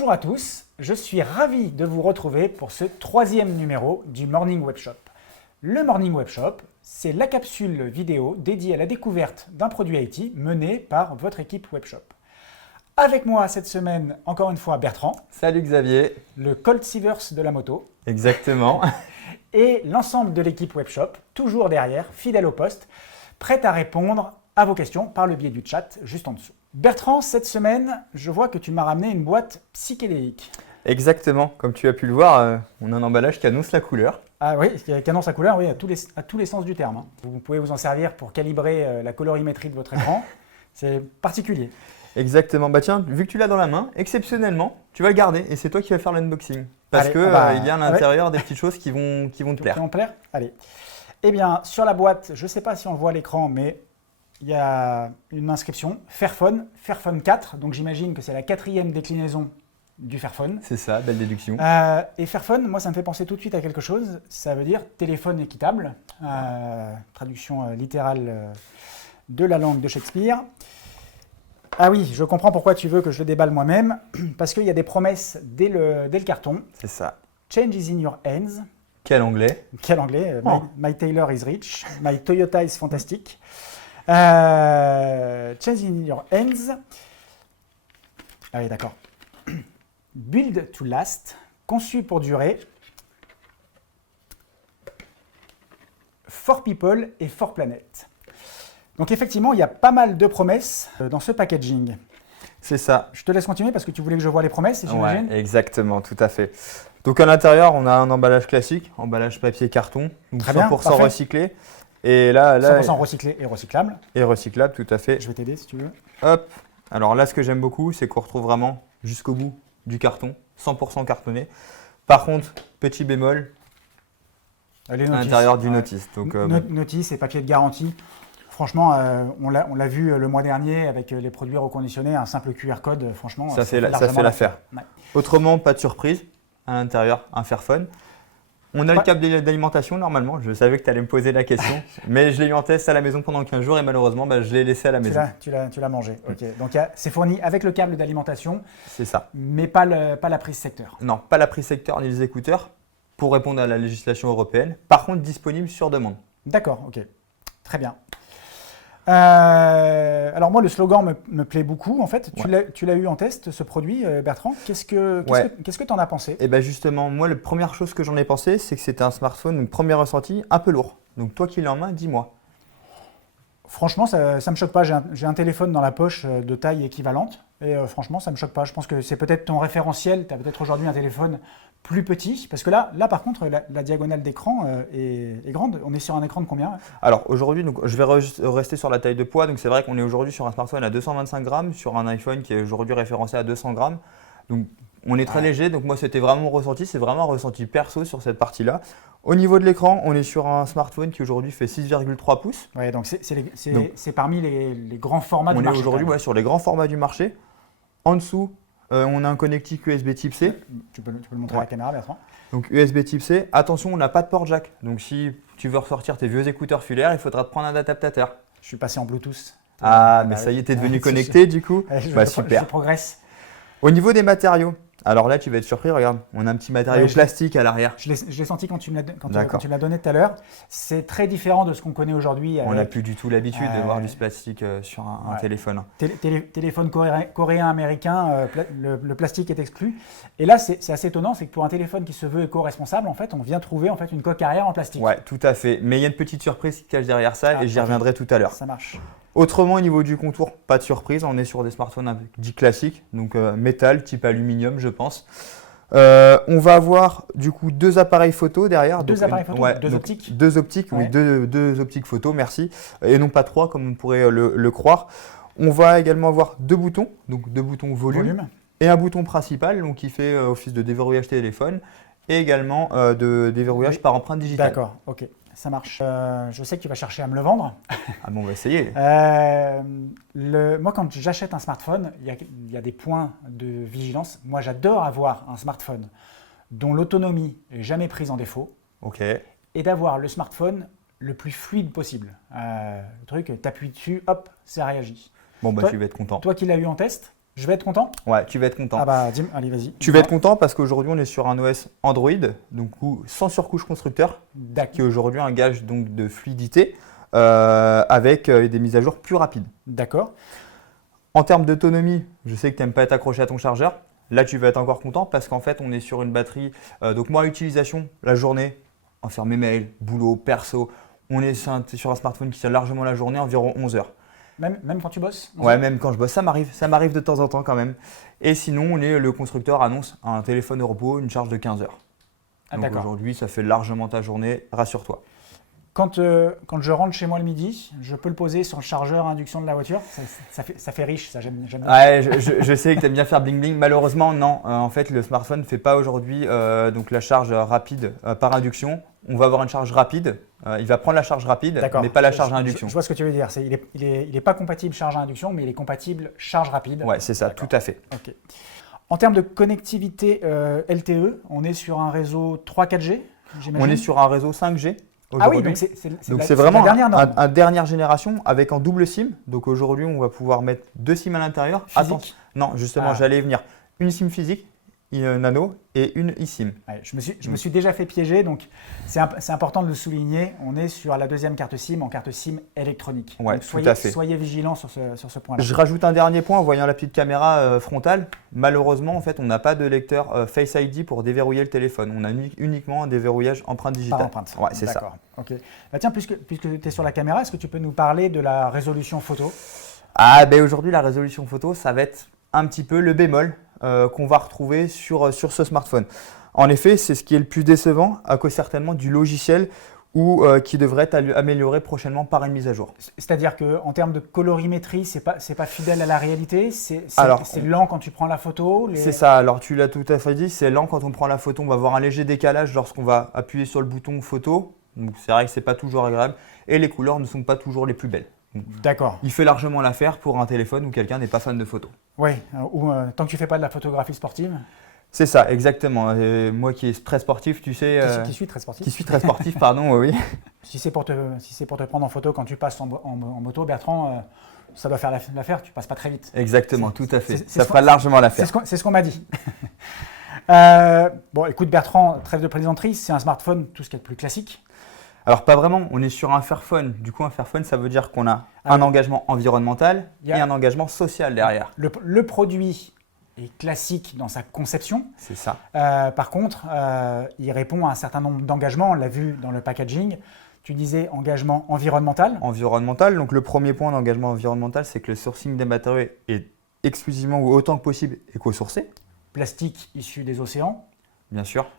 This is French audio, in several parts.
Bonjour à tous, je suis ravi de vous retrouver pour ce 3e numéro du Morning Webshop. Le Morning Webshop, c'est la capsule vidéo dédiée à la découverte d'un produit IT mené par votre équipe Webshop. Avec moi cette semaine, encore une fois, Bertrand. Salut Xavier. Le Colt Sievers de la moto. Exactement. Et l'ensemble de l'équipe Webshop, toujours derrière, fidèle au poste, prête à répondre à vos questions par le biais du chat juste en dessous. Bertrand, cette semaine, je vois que tu m'as ramené une boîte psychédélique. Exactement. Comme tu as pu le voir, on a un emballage qui annonce la couleur. Ah oui, qui annonce la couleur, oui, à tous les sens du terme. Vous pouvez vous en servir pour calibrer la colorimétrie de votre écran. C'est particulier. Exactement. Bah tiens, vu que tu l'as dans la main, exceptionnellement, tu vas le garder et c'est toi qui vas faire l'unboxing. Parce Allez, qu'il y a à l'intérieur des petites choses qui vont te plaire. Qui vont te plaire ? Allez. Eh bien, sur la boîte, je ne sais pas si on le voit à l'écran, mais il y a une inscription Fairphone 4. Donc j'imagine que c'est la 4e déclinaison du Fairphone. C'est ça, belle déduction. Et Fairphone, moi, ça me fait penser tout de suite à quelque chose. Ça veut dire téléphone équitable, traduction littérale de la langue de Shakespeare. Ah oui, je comprends pourquoi tu veux que je le déballe moi-même, parce qu'il y a des promesses dès le carton. C'est ça. Change is in your hands. Quel anglais. Quel anglais. My Tailor is rich. My Toyota is fantastic. Change in your hands. Ah oui, d'accord. Build to last, conçu pour durer. For people et for planet. Donc effectivement, il y a pas mal de promesses dans ce packaging. C'est ça. Je te laisse continuer parce que tu voulais que je voie les promesses, j'imagine. Ouais, exactement, tout à fait. Donc à l'intérieur, on a un emballage classique, emballage papier carton, donc 100% recyclé. Et là, 100% recyclé et recyclable. Et recyclable, tout à fait. Je vais t'aider si tu veux. Hop. Alors là, ce que j'aime beaucoup, c'est qu'on retrouve vraiment jusqu'au bout du carton, 100% cartonné. Par contre, petit bémol, à l'intérieur du notice. Donc, notice et papier de garantie. Franchement, on l'a vu le mois dernier avec les produits reconditionnés, un simple QR code, franchement, ça fait l'affaire. Ouais. Autrement, pas de surprise. À l'intérieur, un Fairphone. On a le câble d'alimentation normalement. Je savais que tu allais me poser la question, mais je l'ai eu en test à la maison pendant 15 jours et malheureusement, je l'ai laissé à la maison. Tu l'as mangé. Ok. Donc c'est fourni avec le câble d'alimentation. C'est ça. Mais pas la prise secteur. Non, pas la prise secteur ni les écouteurs pour répondre à la législation européenne. Par contre, disponible sur demande. D'accord. Ok. Très bien. Alors moi, le slogan me plaît beaucoup. En fait, tu l'as eu en test, ce produit, Bertrand. Qu'est-ce que tu en as pensé ? Eh bien justement, moi, la première chose que j'en ai pensé, c'est que c'était un smartphone, donc premier ressenti, un peu lourd. Donc toi qui l'as en main, dis-moi. Franchement, ça ne me choque pas. J'ai un téléphone dans la poche de taille équivalente. Et franchement, ça ne me choque pas. Je pense que c'est peut-être ton référentiel. Tu as peut-être aujourd'hui un téléphone plus petit. Parce que là par contre, la diagonale d'écran est grande. On est sur un écran de combien ? Alors aujourd'hui, je vais rester sur la taille de poids. Donc c'est vrai qu'on est aujourd'hui sur un smartphone à 225 grammes, sur un iPhone qui est aujourd'hui référencé à 200 grammes. Donc on est très léger. Donc moi, c'était vraiment mon ressenti. C'est vraiment un ressenti perso sur cette partie-là. Au niveau de l'écran, on est sur un smartphone qui aujourd'hui fait 6,3 pouces. Oui, donc c'est parmi les grands formats du marché. On est aujourd'hui sur les grands formats du marché. En dessous, on a un connectique USB type C. Tu peux le montrer à la caméra, Bertrand. Donc USB type C. Attention, on n'a pas de port jack. Donc si tu veux ressortir tes vieux écouteurs filaires, il faudra te prendre un adaptateur. Je suis passé en Bluetooth. Mais ça y est, tu es devenu connecté du coup. Super. Je progresse. Au niveau des matériaux, alors là, tu vas être surpris, regarde, on a un petit matériau plastique à l'arrière. Je l'ai senti quand tu me l'as donné tout à l'heure. C'est très différent de ce qu'on connaît aujourd'hui. On n'a plus du tout l'habitude de voir du plastique sur un téléphone. Téléphone coréen, américain, le plastique est exclu. Et là, c'est assez étonnant, c'est que pour un téléphone qui se veut éco-responsable, en fait, on vient trouver en fait une coque arrière en plastique. Ouais, tout à fait. Mais il y a une petite surprise qui cache derrière ça et j'y reviendrai tout à l'heure. Ça marche. Autrement, au niveau du contour, pas de surprise. On est sur des smartphones dits classiques, donc métal, type aluminium, je pense. On va avoir du coup 2 appareils photo derrière. Deux appareils photo, deux optiques. 2 optiques, oui, deux optiques photo, merci. Et non pas 3 comme on pourrait le croire. On va également avoir 2 boutons, donc 2 boutons volume. Et un bouton principal, donc qui fait office de déverrouillage téléphone et également de déverrouillage par empreinte digitale. D'accord, ok. Ça marche. Je sais que tu vas chercher à me le vendre. Ah bon, on va essayer. Moi, quand j'achète un smartphone, il y a des points de vigilance. Moi, j'adore avoir un smartphone dont l'autonomie n'est jamais prise en défaut. Ok. Et d'avoir le smartphone le plus fluide possible. Le truc, tu appuies dessus, hop, ça réagit. Bon, tu vas être content. Toi qui l'as eu en test, Je vais être content? Ouais, tu vas être content. Ah bah, allez, vas-y. Tu vas être content parce qu'aujourd'hui, on est sur un OS Android, donc sans surcouche constructeur, qui est aujourd'hui un gage donc, de fluidité avec des mises à jour plus rapides. D'accord. En termes d'autonomie, je sais que tu n'aimes pas être accroché à ton chargeur. Là, tu vas être encore content parce qu'en fait, on est sur une batterie. Donc, moi, utilisation, la journée, en faire mes mails, boulot, perso, on est sur un smartphone qui tient largement la journée, environ 11 heures. Même quand tu bosses? Ouais, même quand je bosse, ça m'arrive de temps en temps quand même. Et sinon, le constructeur annonce un téléphone repos, une charge de 15 heures. Donc aujourd'hui, ça fait largement ta journée, rassure-toi. Quand je rentre chez moi le midi, je peux le poser sur le chargeur à induction de la voiture. Ça fait riche, ça j'aime bien. Ouais, je sais que tu aimes bien faire bling bling. Malheureusement, non. En fait, le smartphone ne fait pas aujourd'hui donc la charge rapide par induction. On va avoir une charge rapide. Il va prendre la charge rapide, mais pas la charge à induction. Je vois ce que tu veux dire. Il est pas compatible charge à induction, mais il est compatible charge rapide. Ouais, c'est ça, tout à fait. Okay. En termes de connectivité LTE, on est sur un réseau 3-4G, j'imagine? On est sur un réseau 5G. Ah oui, donc c'est vraiment la dernière génération avec en double SIM. Donc aujourd'hui, on va pouvoir mettre 2 SIM à l'intérieur. Physique? Non, justement, j'allais y venir. Une SIM physique, une nano et une eSIM. Ouais, je me suis déjà fait piéger, donc c'est important de le souligner. On est sur la deuxième carte SIM en carte SIM électronique. Ouais, donc tout à fait. Soyez vigilants sur ce point-là. Je rajoute un dernier point en voyant la petite caméra frontale. Malheureusement, en fait, on n'a pas de lecteur Face ID pour déverrouiller le téléphone. On a uniquement un déverrouillage empreinte digitale. Par empreinte. Ouais, c'est ça. Ok. Bah tiens, puisque tu es sur la caméra, est-ce que tu peux nous parler de la résolution photo? Ah, ben aujourd'hui, la résolution photo, ça va être un petit peu le bémol qu'on va retrouver sur ce smartphone. En effet, c'est ce qui est le plus décevant à cause certainement du logiciel ou qui devrait être amélioré prochainement par une mise à jour. C'est-à-dire qu'en termes de colorimétrie, c'est pas fidèle à la réalité? C'est lent quand tu prends la photo? C'est ça, alors tu l'as tout à fait dit, c'est lent quand on prend la photo, on va avoir un léger décalage lorsqu'on va appuyer sur le bouton photo. Donc c'est vrai que c'est pas toujours agréable et les couleurs ne sont pas toujours les plus belles. D'accord. Il fait largement l'affaire pour un téléphone où quelqu'un n'est pas fan de photo. Oui, tant que tu ne fais pas de la photographie sportive. C'est ça, exactement. Et moi qui est très sportif, tu sais… Qui suis très sportif. Qui suis très sportif, pardon, oui. Si c'est pour te prendre en photo quand tu passes en moto, Bertrand, ça doit faire l'affaire, tu passes pas très vite. Exactement, tout à fait. Ça fera largement l'affaire. C'est ce qu'on m'a dit. Bon, écoute Bertrand, trêve de plaisanterie, c'est un smartphone, tout ce qui est le plus classique. Alors pas vraiment, on est sur un Fairphone. Du coup, un Fairphone, ça veut dire qu'on a un engagement environnemental et un engagement social derrière. Le produit est classique dans sa conception. C'est ça. Par contre, il répond à un certain nombre d'engagements. On l'a vu dans le packaging. Tu disais engagement environnemental. Environnemental. Donc le premier point d'engagement environnemental, c'est que le sourcing des matériaux est exclusivement ou autant que possible éco-sourcé. Plastique issu des océans. Bien sûr.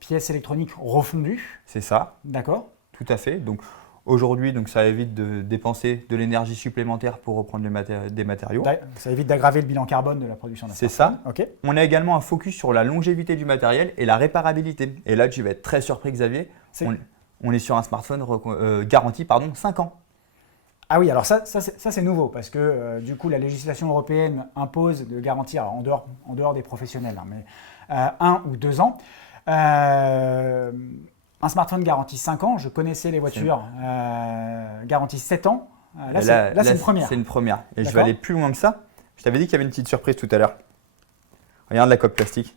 Pièces électroniques refondues. C'est ça. D'accord. Tout à fait. Donc aujourd'hui, ça évite de dépenser de l'énergie supplémentaire pour reprendre des matériaux. Ça évite d'aggraver le bilan carbone de la production d'un C'est smartphone. ça. Okay. On a également un focus sur la longévité du matériel et la réparabilité. Et là, tu vas être très surpris, Xavier. On est sur un smartphone garanti 5 ans. Ah oui, alors ça c'est nouveau parce que du coup la législation européenne impose de garantir, en dehors des professionnels, mais 1 ou 2 ans. Un smartphone garantit 5 ans, je connaissais les voitures garanties 7 ans. Là, c'est une première. C'est une première. Et je vais aller plus loin que ça. Je t'avais dit qu'il y avait une petite surprise tout à l'heure. Regarde la coque plastique.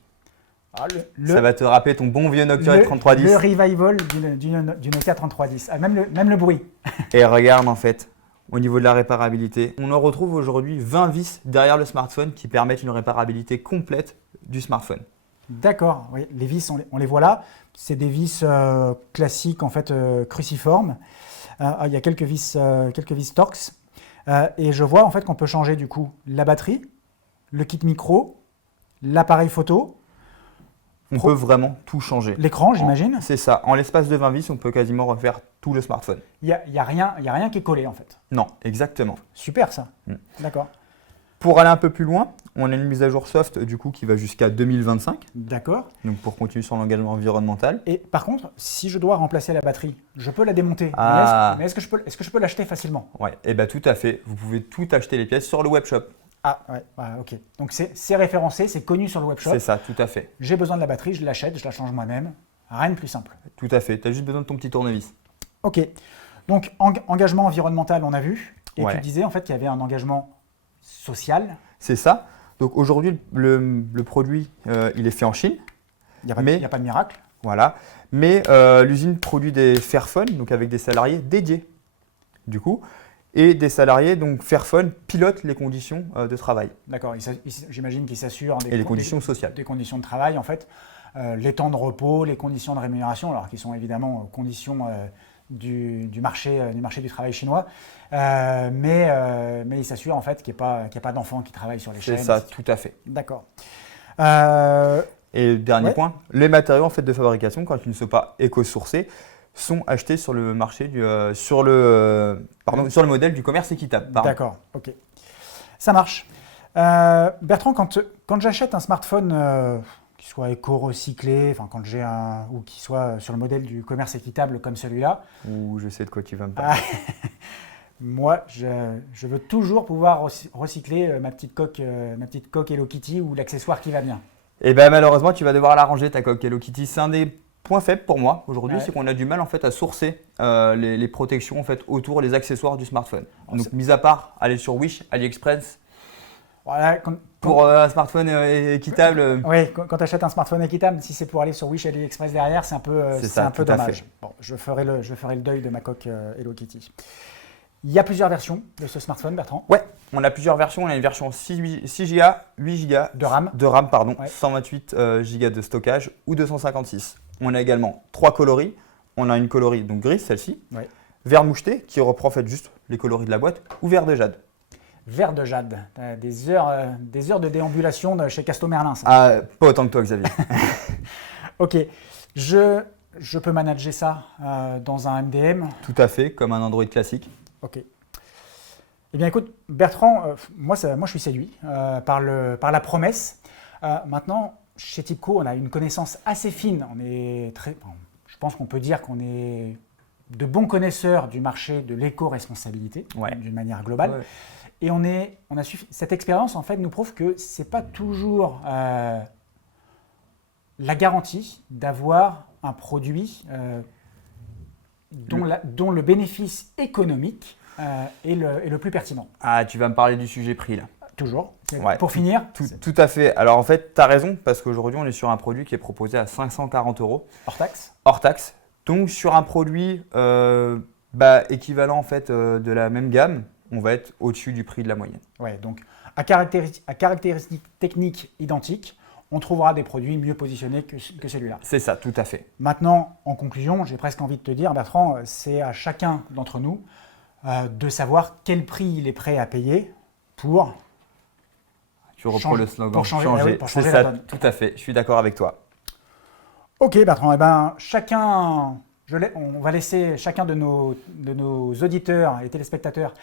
Ça va te rappeler ton bon vieux Nokia 3310. Le revival du Nokia 3310. Même le bruit. Et regarde en fait, au niveau de la réparabilité, on en retrouve aujourd'hui 20 vis derrière le smartphone qui permettent une réparabilité complète du smartphone. D'accord, oui, les vis, on les voit là. C'est des vis classiques, en fait, cruciformes. Il y a quelques vis Torx. Et je vois en fait qu'on peut changer du coup la batterie, le kit micro, l'appareil photo. On peut vraiment tout changer. L'écran, j'imagine. C'est ça. En l'espace de 20 vis, on peut quasiment refaire tout le smartphone. Il n'y a rien qui est collé en fait. Non, exactement. Super ça. D'accord. Pour aller un peu plus loin, on a une mise à jour soft du coup qui va jusqu'à 2025. D'accord. Donc pour continuer sur l'engagement environnemental. Et par contre, si je dois remplacer la batterie, je peux la démonter. Mais est-ce que je peux l'acheter facilement? Ouais, et bien tout à fait. Vous pouvez tout acheter les pièces sur le webshop. Ah ouais, ok. Donc c'est référencé, c'est connu sur le webshop. C'est ça, tout à fait. J'ai besoin de la batterie, je l'achète, je la change moi-même. Rien de plus simple. Tout à fait. Tu as juste besoin de ton petit tournevis. Ok. Donc engagement environnemental, on a vu. Et ouais. tu disais en fait qu'il y avait un engagement social. C'est ça. Donc aujourd'hui, le produit, il est fait en Chine. Il n'y a pas de miracle. Voilà. Mais l'usine produit des Fairphone, donc avec des salariés dédiés, du coup. Et des salariés, donc Fairphone, pilotent les conditions de travail. D'accord. J'imagine qu'ils s'assurent et les conditions sociales. Des conditions de travail, en fait. Les temps de repos, les conditions de rémunération, alors qui sont évidemment conditions du marché du travail chinois. Mais ils s'assurent en fait qu'il n'y a pas d'enfants qui travaillent sur les chaînes. C'est ça, tout à fait. D'accord. Et dernier point, les matériaux en fait de fabrication, quand ils ne sont pas éco-sourcés, sont achetés sur le marché sur le modèle du commerce équitable. D'accord, ok. Ça marche. Bertrand, quand j'achète un smartphone qui soit éco-recyclé, enfin ou qui soit sur le modèle du commerce équitable comme celui-là. Ou je sais de quoi tu vas me parler. Moi, je veux toujours pouvoir recycler ma petite coque Hello Kitty ou l'accessoire qui va bien. Et bien malheureusement, tu vas devoir la ranger ta coque Hello Kitty. C'est un des points faibles pour moi aujourd'hui, c'est qu'on a du mal en fait à sourcer les protections en fait autour, les accessoires du smartphone. Donc mis à part aller sur Wish, AliExpress. Voilà, pour un smartphone équitable. Oui, quand tu achètes un smartphone équitable, si c'est pour aller sur Wish et AliExpress derrière, c'est un peu dommage. Bon, je ferai le deuil de ma coque Hello Kitty. Il y a plusieurs versions de ce smartphone, Bertrand. Ouais, on a plusieurs versions. On a une version 6 Go, 8 Go de RAM, 128 Go de stockage ou 256. On a également 3 coloris. On a une coloris donc grise, celle-ci, vert moucheté qui reprend en fait juste les coloris de la boîte, ou vert de jade. Vert de jade, des heures de déambulation chez Casto Merlin. Ça. Ah, pas autant que toi, Xavier. Ok, je peux manager ça dans un MDM. Tout à fait, comme un Android classique. Ok. Eh bien, écoute, Bertrand, moi je suis séduit par la promesse. Maintenant, chez Tipco, on a une connaissance assez fine. Je pense qu'on peut dire qu'on est de bons connaisseurs du marché de l'éco-responsabilité, d'une manière globale. Ouais. Et cette expérience, en fait, nous prouve que ce n'est pas toujours la garantie d'avoir un produit dont le bénéfice économique est le plus pertinent. Ah, tu vas me parler du sujet prix, là. Toujours. Pour finir. Tout à fait. Alors, en fait, tu as raison, parce qu'aujourd'hui, on est sur un produit qui est proposé à 540 €. Hors taxe. Hors taxe. Donc, sur un produit équivalent, en fait, de la même gamme, on va être au-dessus du prix de la moyenne. Ouais, donc à caractéristiques techniques identiques, on trouvera des produits mieux positionnés que celui-là. C'est ça, tout à fait. Maintenant, en conclusion, j'ai presque envie de te dire, Bertrand, c'est à chacun d'entre nous de savoir quel prix il est prêt à payer pour... Tu reprends le slogan. Pour changer c'est ça, tout à fait. Je suis d'accord avec toi. Ok, Bertrand, on va laisser chacun de nos auditeurs et téléspectateurs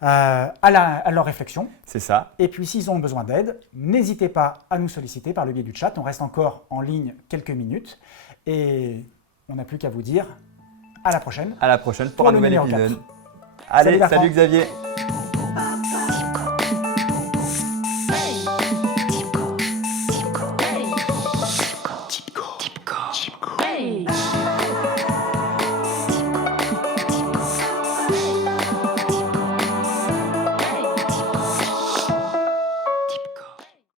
à leur réflexion. C'est ça. Et puis, s'ils ont besoin d'aide, n'hésitez pas à nous solliciter par le biais du chat. On reste encore en ligne quelques minutes. Et on n'a plus qu'à vous dire à la prochaine. À la prochaine pour un nouvel épisode. 4. Allez, salut Xavier.